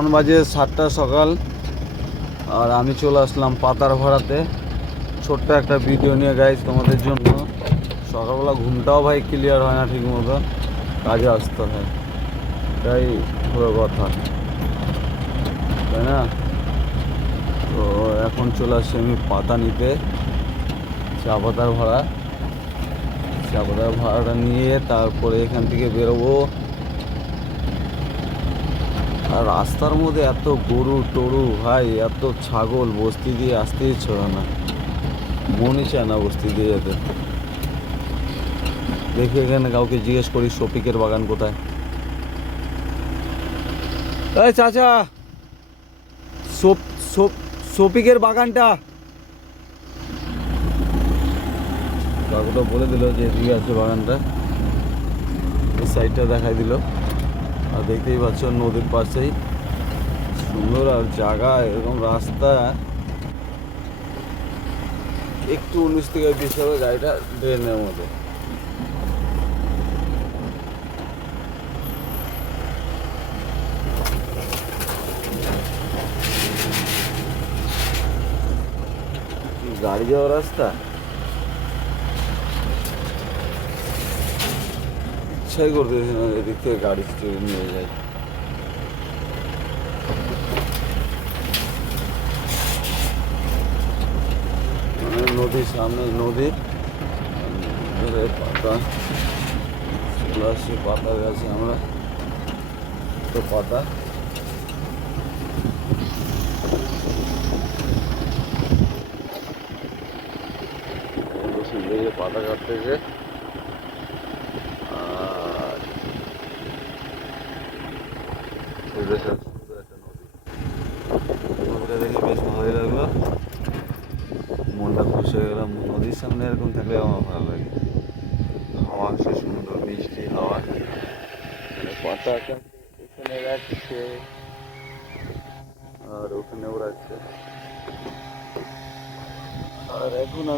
এখন বাজে 7টা সকাল আর আমি চলে আসলাম পাতার ভাড়াতে ছোট্ট একটা ভিডিও নিয়ে গাইজ তোমাদের জন্য। সকালবেলা ঘুমটাও ভাই ক্লিয়ার হয় না ঠিক মতো, কাজে আসতে হয়, তাই পুরো কথা, তাই না? তো এখন চলে আসছি আমি পাতা নিতে, চা পাতার ভাড়াটা নিয়ে তারপরে এখান থেকে বেরোবো। আর রাস্তার মধ্যে এত গরু টরু ভাই, এত ছাগল, বস্তি দিয়ে আসতেই ছিল না, মনই চায় না বস্তি দিয়ে যেতে। দেখি এখানে কাউকে জিজ্ঞেস করি শফিকের বাগান কোথায়। এই চাচা, শফিকের বাগানটা। কাকুটা বলে দিল যে এদিকে আছে বাগানটা, এই সাইডটা দেখাই দিল। আর দেখতেই পাচ্ছ নদীর পাশেই সুন্দর আর জায়গা, এরকম রাস্তা একটু 19 থেকে 20 হবে, গাড়িটা ড্রেনের মধ্যে। গাড়ি যাওয়ার রাস্তা, ইচ্ছাই করতেছি না এদিক থেকে গাড়ি চলে নিয়ে যায়। মানে নদীর সামনে নদী, পাতা চলে আসছি পাতার কাছে আমরা। তো পাতা পাতা কাটতে যে, আর সুন্দর একটা নদী, নদীটা দেখে বেশ ভালোই লাগলো, মনটা খুশি হয়ে গেলাম। নদীর সামনে এরকম থাকলে আমার ভালো লাগে। হাওয়া আসছে, সুন্দর মিষ্টি হাওয়া। পাতা এখানে রাখছে আর ওখানে ওড়াচ্ছে। আর এখন আমি